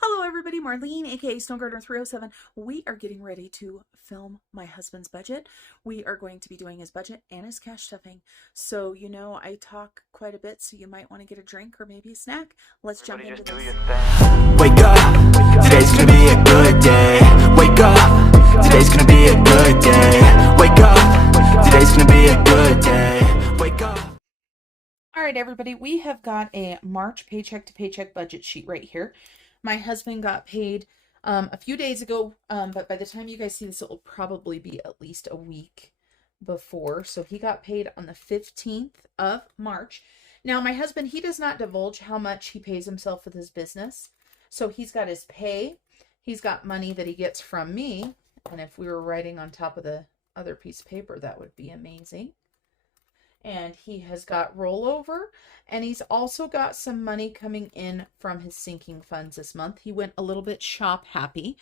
Hello everybody, Marlene, aka Stone Gardener 307. We are getting ready to film my husband's budget. We are going to be doing his budget and his cash stuffing. So, you know, I talk quite a bit, so you might want to get a drink or maybe a snack. Let's jump into this. Wake up, today's gonna be a good day. Wake up, today's gonna be a good day. Wake up, today's gonna be a good day. Wake up. All right, everybody, we have got a March paycheck to paycheck budget sheet right here. My husband got paid a few days ago, but by the time you guys see this, it will probably be at least a week before. So he got paid on the 15th of March. Now, my husband, he does not divulge how much he pays himself with his business. So he's got his pay. He's got money that he gets from me. And if we were writing on top of the other piece of paper, that would be amazing. And he has got rollover, and he's also got some money coming in from his sinking funds this month. He went a little bit shop happy,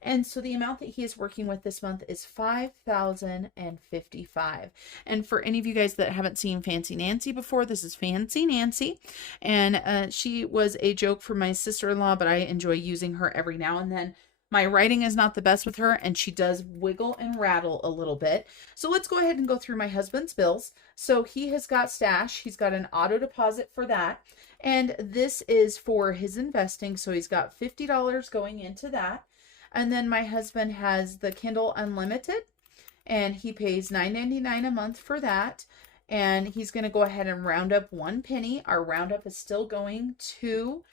and so the amount that he is working with this month is $5,055. And for any of you guys that haven't seen Fancy Nancy before, this is Fancy Nancy, and she was a joke for my sister-in-law, but I enjoy using her every now and then. My writing is not the best with her, and she does wiggle and rattle a little bit. So let's go ahead and go through my husband's bills. So he has got stash. He's got an auto deposit for that. And this is for his investing. So he's got $50 going into that. And then my husband has the Kindle Unlimited, and he pays $9.99 a month for that. And he's going to go ahead and round up 1 penny. Our roundup is still going to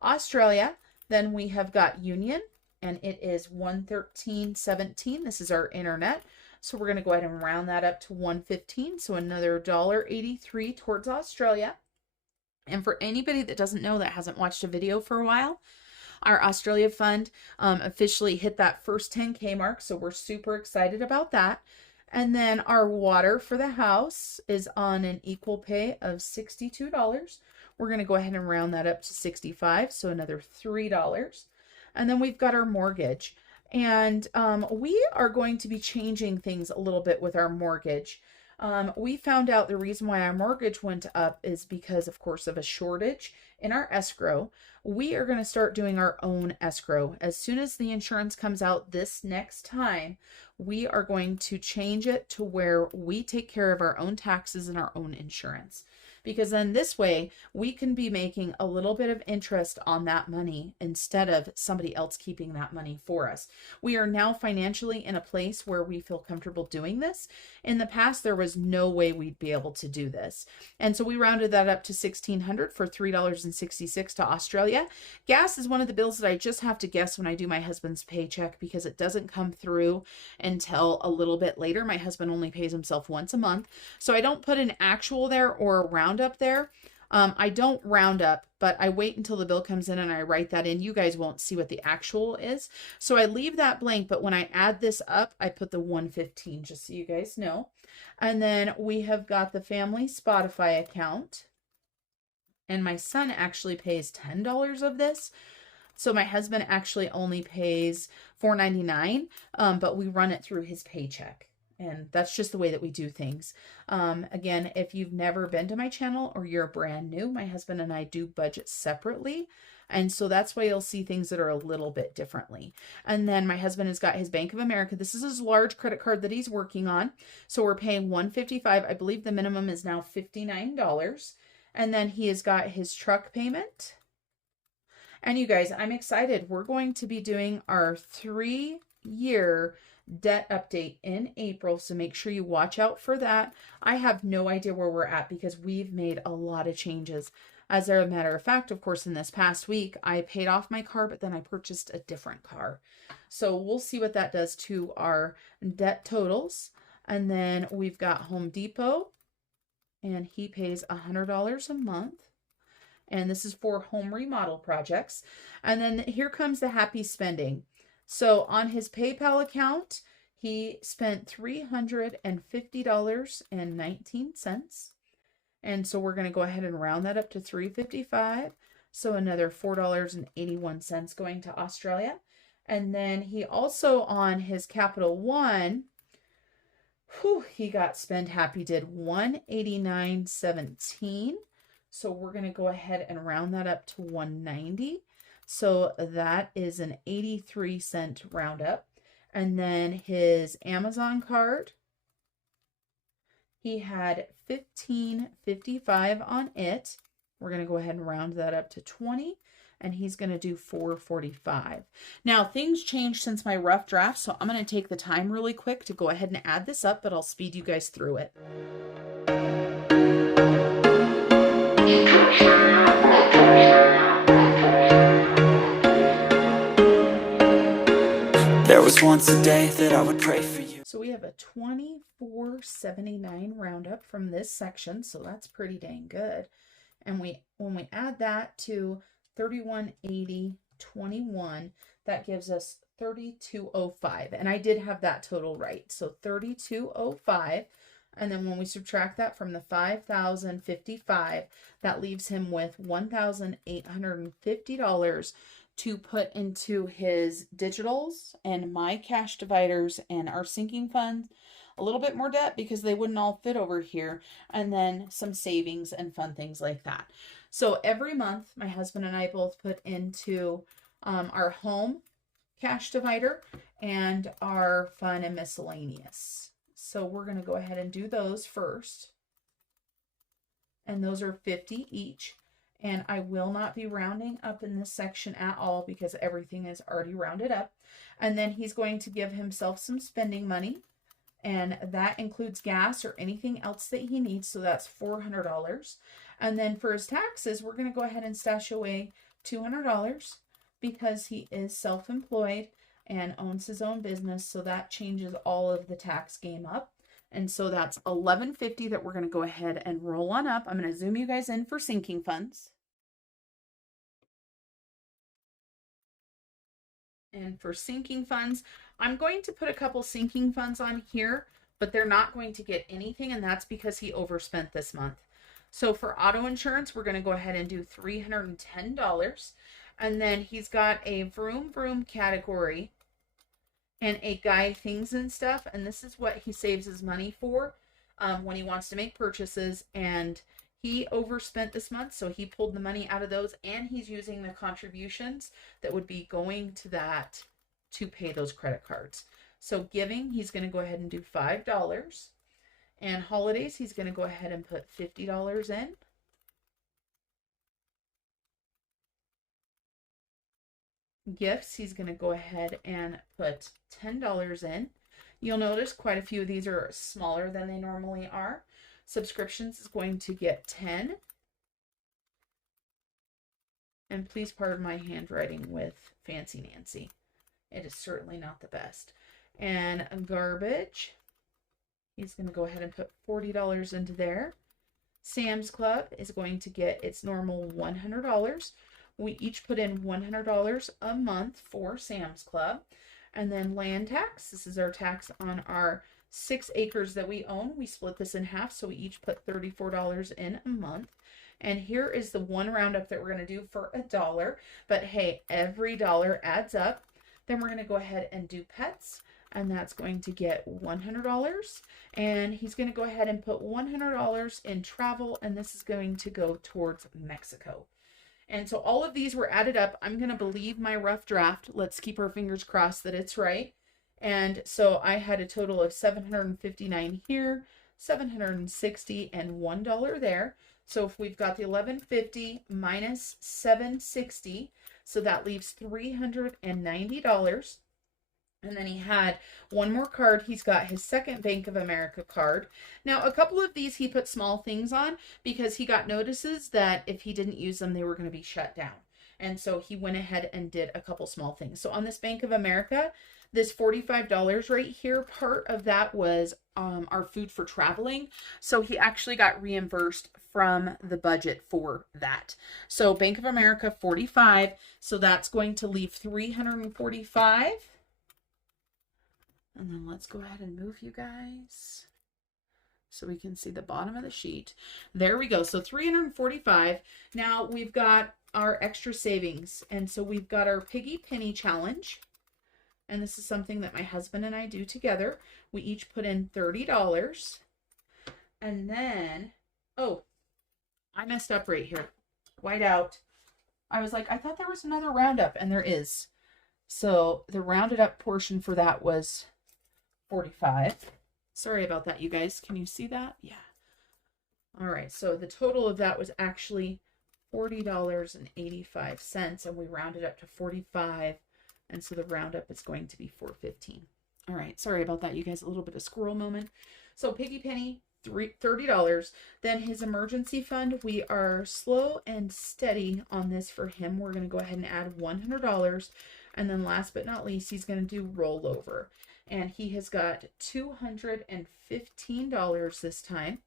Australia. Then we have got Union, and it is $113.17. This is our internet. So we're going to go ahead and round that up to $115. So another $1.83 towards Australia. And for anybody that doesn't know, that hasn't watched a video for a while, our Australia fund officially hit that first 10K mark. So we're super excited about that. And then our water for the house is on an equal pay of $62. We're going to go ahead and round that up to $65. So another $3. And then we've got our mortgage, and we are going to be changing things a little bit with our mortgage. We found out the reason why our mortgage went up is because, of course, of a shortage in our escrow. We are going to start doing our own escrow. As soon as the insurance comes out this next time, we are going to change it to where we take care of our own taxes and our own insurance. Because then this way we can be making a little bit of interest on that money instead of somebody else keeping that money for us. We are now financially in a place where we feel comfortable doing this. In the past, there was no way we'd be able to do this. And so we rounded that up to $1,600 for $3.66 to Australia. Gas is one of the bills that I just have to guess when I do my husband's paycheck because it doesn't come through until a little bit later. My husband only pays himself once a month. So I don't put an actual there or a round up there. I don't round up, but I wait until the bill comes in and I write that in. You guys won't see what the actual is. So I leave that blank, but when I add this up, I put the 115 just so you guys know. And then we have got the family Spotify account. And my son actually pays $10 of this. So my husband actually only pays $4.99, but we run it through his paycheck. And that's just the way that we do things. Again, if you've never been to my channel or you're brand new, my husband and I do budget separately. And so that's why you'll see things that are a little bit differently. And then my husband has got his Bank of America. This is his large credit card that he's working on. So we're paying $155. I believe the minimum is now $59. And then he has got his truck payment. And you guys, I'm excited. We're going to be doing our 3-year debt update in April, so make sure you watch out for that. I have no idea where we're at because we've made a lot of changes. As a matter of fact, of course, in this past week, I paid off my car, but then I purchased a different car. So we'll see what that does to our debt totals. And then we've got Home Depot, and he pays $100 a month. And this is for home remodel projects. And then here comes the happy spending. So on his PayPal account, he spent $350.19. And so we're going to go ahead and round that up to $355. So another $4.81 going to Australia. And then he also on his Capital One, he got spend happy, did $189.17. So we're going to go ahead and round that up to $190. So that is an 83-cent roundup. And then his Amazon card, he had $15.55 on it. We're going to go ahead and round that up to 20, and he's going to do $4.45. Now, things changed since my rough draft, so I'm going to take the time really quick to go ahead and add this up, but I'll speed you guys through it. There was once a day that I would pray for you. So we have a $24.79 roundup from this section, so that's pretty dang good. And when we add that to $31.80.21, that gives us $32.05. And I did have that total right. So $32.05. And then when we subtract that from the $5,055, that leaves him with $1,850 to put into his digitals and my cash dividers and our sinking funds. A little bit more debt because they wouldn't all fit over here, and then some savings and fun things like that. So every month, my husband and I both put into our home cash divider and our fun and miscellaneous. So we're going to go ahead and do those first. And those are 50 each. And I will not be rounding up in this section at all because everything is already rounded up. And then he's going to give himself some spending money. And that includes gas or anything else that he needs. So that's $400. And then for his taxes, we're going to go ahead and stash away $200 because he is self-employed and owns his own business. So that changes all of the tax game up. And so that's $11.50 that we're going to go ahead and roll on up. I'm going to zoom you guys in for sinking funds. And for sinking funds, I'm going to put a couple sinking funds on here, but they're not going to get anything, and that's because he overspent this month. So for auto insurance, we're going to go ahead and do $310. And then he's got a vroom vroom category and a guy things and stuff, and this is what he saves his money for when he wants to make purchases. And he overspent this month, so he pulled the money out of those, and he's using the contributions that would be going to that to pay those credit cards. So giving, he's going to go ahead and do $5. And holidays, he's going to go ahead and put $50 in. Gifts, he's going to go ahead and put $10 in. You'll notice quite a few of these are smaller than they normally are. Subscriptions is going to get 10. And please pardon my handwriting with Fancy Nancy. It is certainly not the best. And garbage, he's going to go ahead and put $40 into there. Sam's Club is going to get its normal $100. We each put in $100 a month for Sam's Club. And then land tax, this is our tax on our 6 acres that we own. We split this in half, so we each put $34 in a month. And here is the one roundup that we're going to do for $1. But hey, every dollar adds up. Then we're going to go ahead and do pets, and that's going to get $100. And he's going to go ahead and put $100 in travel, and this is going to go towards Mexico. And so all of these were added up. I'm going to believe my rough draft. Let's keep our fingers crossed that it's right. And so I had a total of $759 here, $760, and $1 there. So if we've got the $11.50 minus $760, so that leaves $390. And then he had one more card. He's got his second Bank of America card. Now, a couple of these he put small things on because he got notices that if he didn't use them, they were going to be shut down. And so he went ahead and did a couple small things. So on this Bank of America, this $45 right here, part of that was our food for traveling. So he actually got reimbursed from the budget for that. So Bank of America, $45. So that's going to leave $345. And then let's go ahead and move you guys so we can see the bottom of the sheet. There we go. So $345. Now we've got our extra savings. And so we've got our Piggy Penny Challenge. And this is something that my husband and I do together. We each put in $30. And then, oh, I messed up right here. White out. I was like, I thought there was another roundup, and there is. So the rounded up portion for that was 45. Sorry about that, you guys. Can you see that? Yeah. All right. So the total of that was actually $40.85, and we rounded up to 45. And so the roundup is going to be 415. All right. Sorry about that, you guys. A little bit of squirrel moment. So piggy penny, $30. Then his emergency fund, we are slow and steady on this for him. We're going to go ahead and add $100. And then last but not least, he's going to do rollover. And he has got $215 this time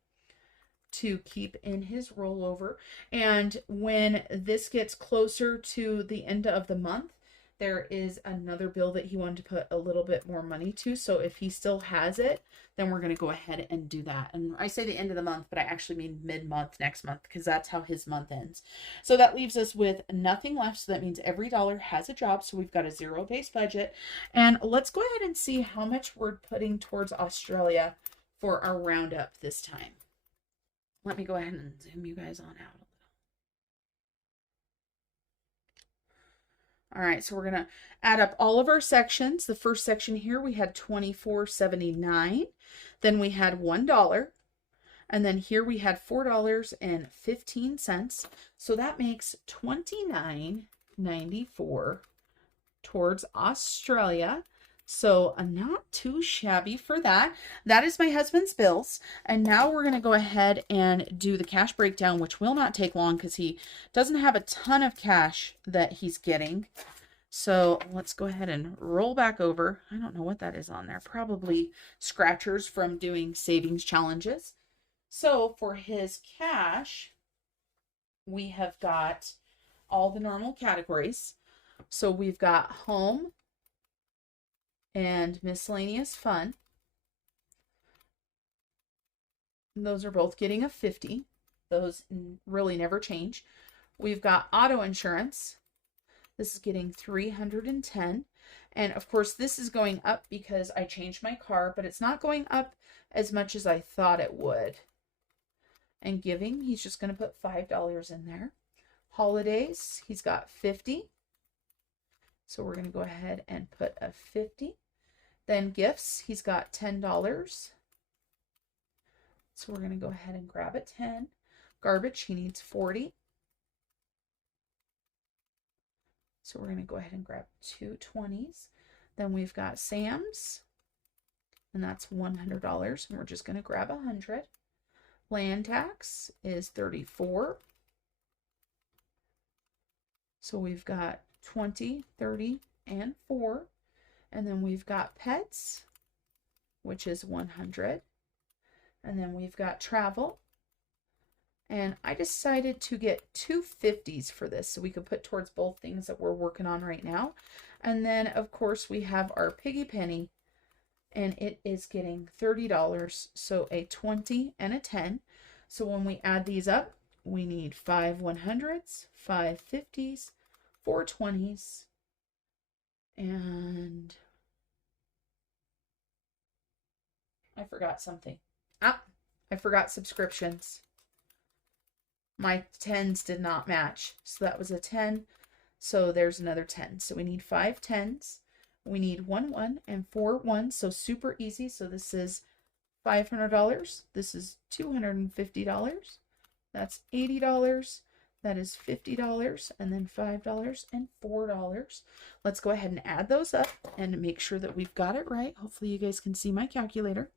to keep in his rollover. And when this gets closer to the end of the month, there is another bill that he wanted to put a little bit more money to. So if he still has it, then we're going to go ahead and do that. And I say the end of the month, but I actually mean mid-month next month, because that's how his month ends. So that leaves us with nothing left. So that means every dollar has a job. So we've got a zero-based budget. And let's go ahead and see how much we're putting towards Australia for our roundup this time. Let me go ahead and zoom you guys on out. All right, so we're going to add up all of our sections. The first section here, we had $24.79. Then we had $1. And then here we had $4.15. So that makes $29.94 towards Australia. So not too shabby for that. That is my husband's bills. And now we're going to go ahead and do the cash breakdown, which will not take long because he doesn't have a ton of cash that he's getting. So let's go ahead and roll back over. I don't know what that is on there. Probably scratchers from doing savings challenges. So for his cash, we have got all the normal categories. So we've got home and miscellaneous fun. Those are both getting a 50. Those really never change. We've got auto insurance. This is getting 310. And of course, this is going up because I changed my car, but it's not going up as much as I thought it would. And giving, he's just going to put $5 in there. Holidays, he's got 50. So we're going to go ahead and put a 50. Then gifts, he's got $10. So we're going to go ahead and grab a 10. Garbage, he needs 40. So we're going to go ahead and grab 2 20s. Then we've got Sam's, and that's $100. And we're just going to grab 100. Land tax is 34. So we've got 20, 30, and 4. And then we've got pets, which is 100. And then we've got travel. And I decided to get 2 50s for this so we could put towards both things that we're working on right now. And then, of course, we have our piggy penny, and it is getting $30. So a 20 and a 10. So when we add these up, we need 5 100s, 5 50s, 4 20s, and I forgot something. I forgot subscriptions. My 10s did not match. So that was a 10. So there's another 10. So we need 5 10s. We need 1 1 and 4 1s. So super easy. So this is $500. This is $250. That's $80. That is $50, and then $5 and $4. Let's go ahead and add those up and make sure that we've got it right. Hopefully you guys can see my calculator.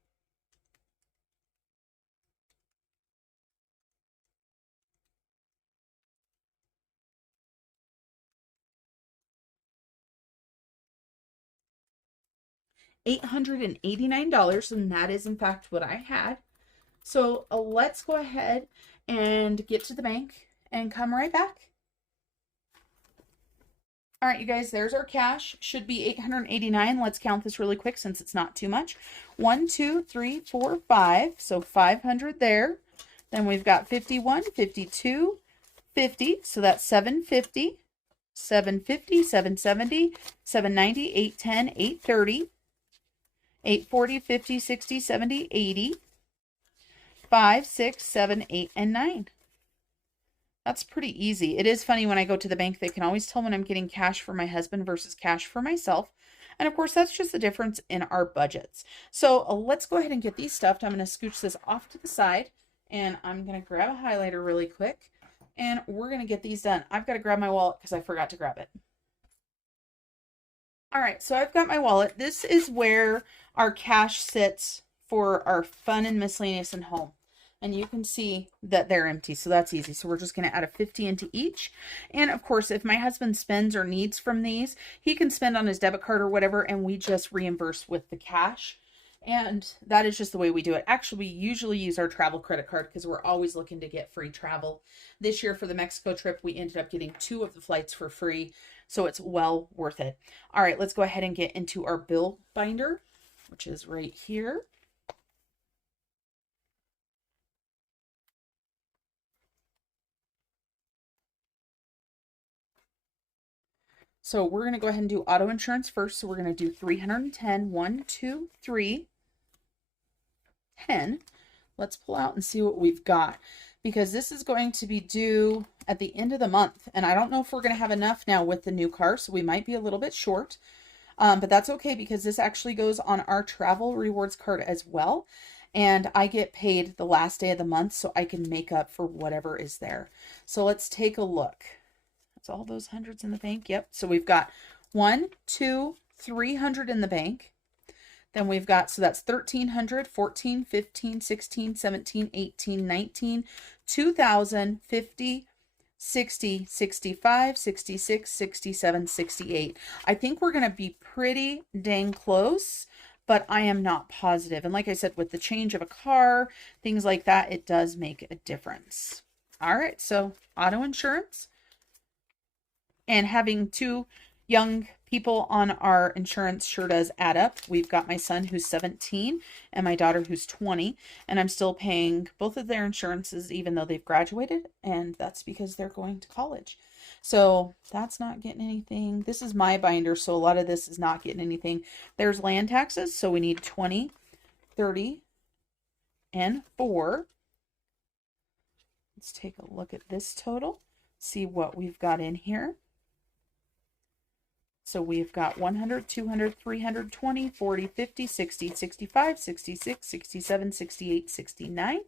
$889, and that is in fact what I had. So let's go ahead and get to the bank and come right back. All right, you guys, there's our cash. Should be $889. Let's count this really quick since it's not too much. 1, 2, 3, 4, 5. So 500 there. Then we've got 51, 52, 50. So that's 750, 750, 770, 790, 810, 830, 840, 50, 60, 70, 80, 5, 6, 7, 8, and 9. That's pretty easy. It is funny when I go to the bank, they can always tell when I'm getting cash for my husband versus cash for myself. And of course, that's just the difference in our budgets. So let's go ahead and get these stuffed. I'm going to scooch this off to the side and I'm going to grab a highlighter really quick and we're going to get these done. I've got to grab my wallet because I forgot to grab it. All right, so I've got my wallet. This is where our cash sits for our fun and miscellaneous and home. And you can see that they're empty, so that's easy. So we're just going to add a 50 into each. And of course, if my husband spends or needs from these, he can spend on his debit card or whatever, and we just reimburse with the cash. And that is just the way we do it. Actually, we usually use our travel credit card because we're always looking to get free travel. This year for the Mexico trip, we ended up getting 2 of the flights for free, so it's well worth it. All right, let's go ahead and get into our bill binder, which is right here. So we're going to go ahead and do auto insurance first. So we're going to do 310, 1, 2, 3, 10. Let's pull out and see what we've got because this is going to be due at the end of the month. And I don't know if we're going to have enough now with the new car. So we might be a little bit short, but that's okay because this actually goes on our travel rewards card as well. And I get paid the last day of the month so I can make up for whatever is there. So let's take a look. All those hundreds in the bank. Yep. So we've got 1, 2, 300 in the bank. Then we've got, so that's 1,300, 14, 15, 16, 17, 18, 19, 2,000, 50, 60, 65, 66, 67, 68. I think we're going to be pretty dang close, but I am not positive. And like I said, with the change of a car, things like that, it does make a difference. All right. So auto insurance. And having 2 young people on our insurance sure does add up. We've got my son who's 17 and my daughter who's 20. And I'm still paying both of their insurances even though they've graduated. And that's because they're going to college. So that's not getting anything. This is my binder, so a lot of this is not getting anything. There's land taxes. So we need 20, 30, and 4. Let's take a look at this total. See what we've got in here. So we've got 100, 200, 300, 20, 40, 50, 60, 65, 66, 67, 68, 69.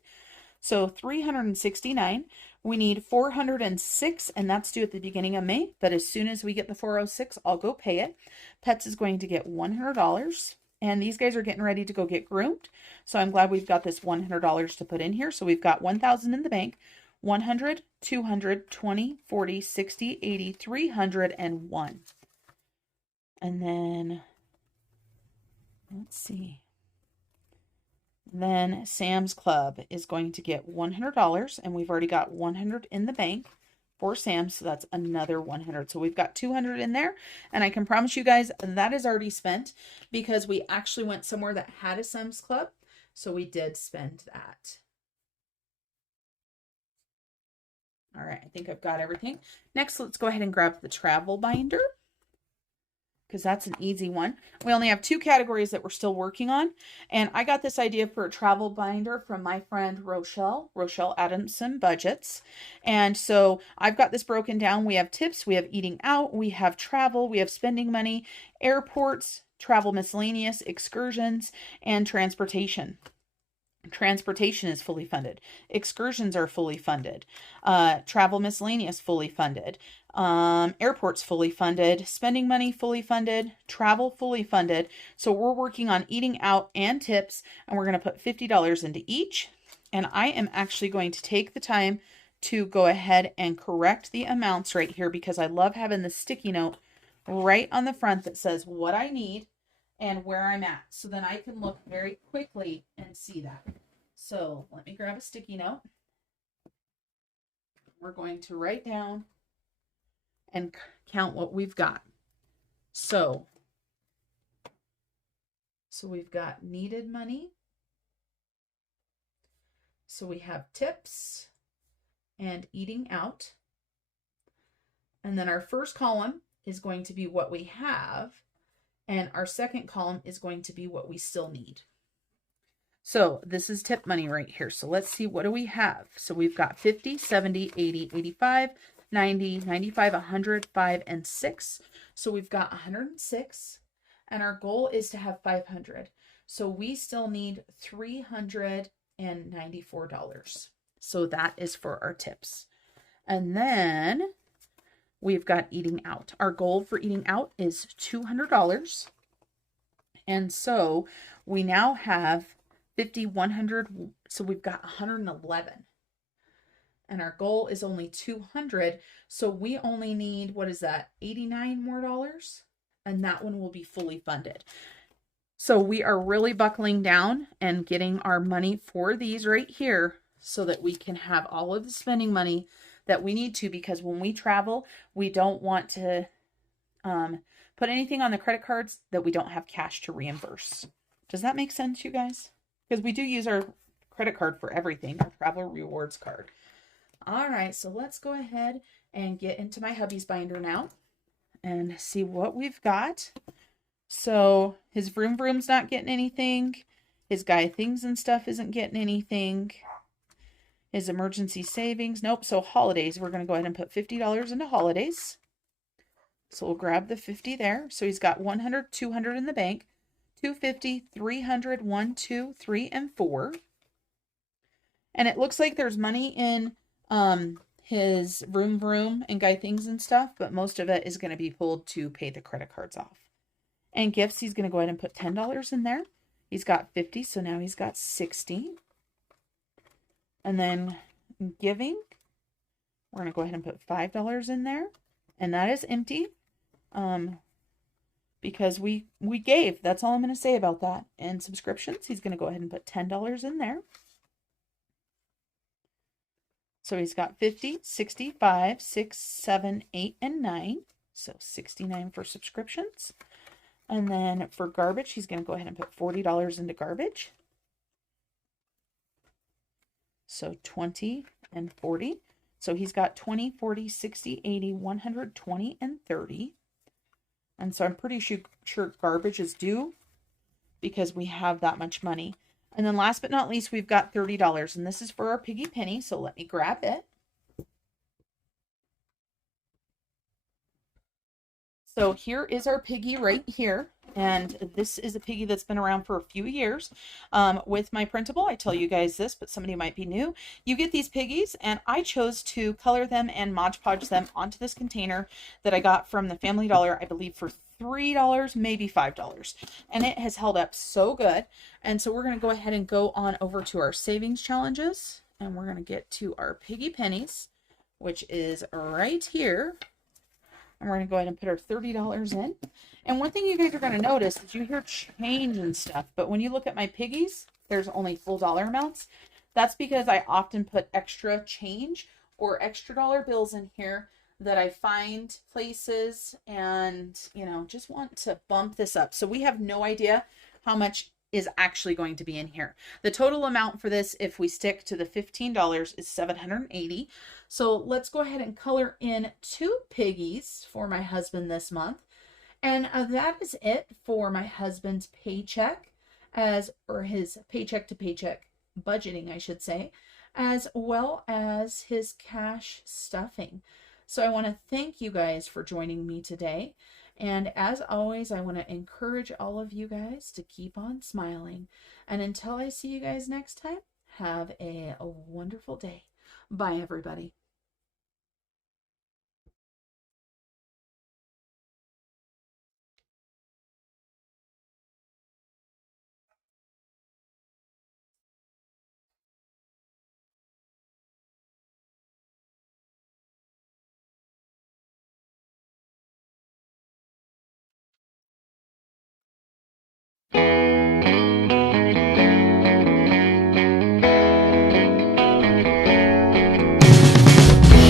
So 369. We need 406, and that's due at the beginning of May. But as soon as we get the 406, I'll go pay it. Pets is going to get $100. And these guys are getting ready to go get groomed. So I'm glad we've got this $100 to put in here. So we've got 1,000 in the bank. 100, 200, 20, 40, 60, 80, 301. And then, let's see. Then Sam's Club is going to get $100, and we've already got 100 in the bank for Sam, so that's another 100. So we've got 200 in there, and I can promise you guys that is already spent because we actually went somewhere that had a Sam's Club, so we did spend that. All right, I think I've got everything. Next, let's go ahead and grab the travel binder, because that's an easy one. We only have 2 categories that we're still working on. And I got this idea for a travel binder from my friend Rochelle Adamson Budgets. And so I've got this broken down. We have tips, we have eating out, we have travel, we have spending money, airports, travel miscellaneous, excursions, and transportation. Transportation is fully funded. Excursions are fully funded. Travel miscellaneous fully funded. Airports fully funded. Spending money fully funded. Travel fully funded. So we're working on eating out and tips, and we're going to put $50 into each. And I am actually going to take the time to go ahead and correct the amounts right here because I love having the sticky note right on the front that says what I need and where I'm at. So then I can look very quickly and see that. So let me grab a sticky note. We're going to write down and count what we've got. So we've got needed money. So we have tips and eating out. And then our first column is going to be what we have. And our second column is going to be what we still need. So this is tip money right here. So let's see, what do we have? So we've got 50, 70, 80, 85, 90, 95, 100, 5, and 6. So we've got 106, and our goal is to have 500. So we still need $394. So that is for our tips. And then we've got eating out. Our goal for eating out is $200. And so we now have 50, 100. So we've got 111. And our goal is only 200. So we only need, what is that? 89 more dollars. And that one will be fully funded. So we are really buckling down and getting our money for these right here so that we can have all of the spending money that we need to, because when we travel, we don't want to put anything on the credit cards that we don't have cash to reimburse. Does that make sense, you guys? Because we do use our credit card for everything, our travel rewards card. All right, so let's go ahead and get into my hubby's binder now and see what we've got. So his vroom vroom's not getting anything. His guy things and stuff isn't getting anything. His emergency savings, nope. So holidays, we're going to go ahead and put $50 into holidays. So we'll grab the 50 there. So he's got 100, 200 in the bank, 250, 300, 1, 2, 3, and 4. And it looks like there's money in his vroom vroom and guy things and stuff, but most of it is going to be pulled to pay the credit cards off. And gifts, he's going to go ahead and put $10 in there. He's got 50, so now he's got 60. And then giving, we're going to go ahead and put $5 in there. And that is empty because we gave. That's all I'm going to say about that. And subscriptions, he's going to go ahead and put $10 in there. So he's got 50, 65, 6, 7, 8, and 9. So 69 for subscriptions. And then for garbage, he's going to go ahead and put $40 into garbage. So 20 and 40. So he's got 20, 40, 60, 80, 100, 20, and 30. And so I'm pretty sure garbage is due because we have that much money. And then last but not least, we've got $30. And this is for our piggy penny. So let me grab it. So here is our piggy right here. And this is a piggy that's been around for a few years. With my printable, I tell you guys this, but somebody might be new. You get these piggies, and I chose to color them and Mod Podge them onto this container that I got from the Family Dollar, I believe for $3, maybe $5. And it has held up so good. And so we're going to go ahead and go on over to our savings challenges. And we're going to get to our piggy pennies, which is right here. And we're going to go ahead and put our $30 in. And one thing you guys are going to notice is you hear change and stuff. But when you look at my piggies, there's only full dollar amounts. That's because I often put extra change or extra dollar bills in here that I find places and, you know, just want to bump this up. So we have no idea how much is actually going to be in here. The total amount for this, if we stick to the $15, is $780. So let's go ahead and color in 2 piggies for my husband this month. And that is it for my husband's paycheck, or his paycheck to paycheck budgeting, I should say, as well as his cash stuffing. So I want to thank you guys for joining me today. And as always, I want to encourage all of you guys to keep on smiling. And until I see you guys next time, have a wonderful day. Bye, everybody.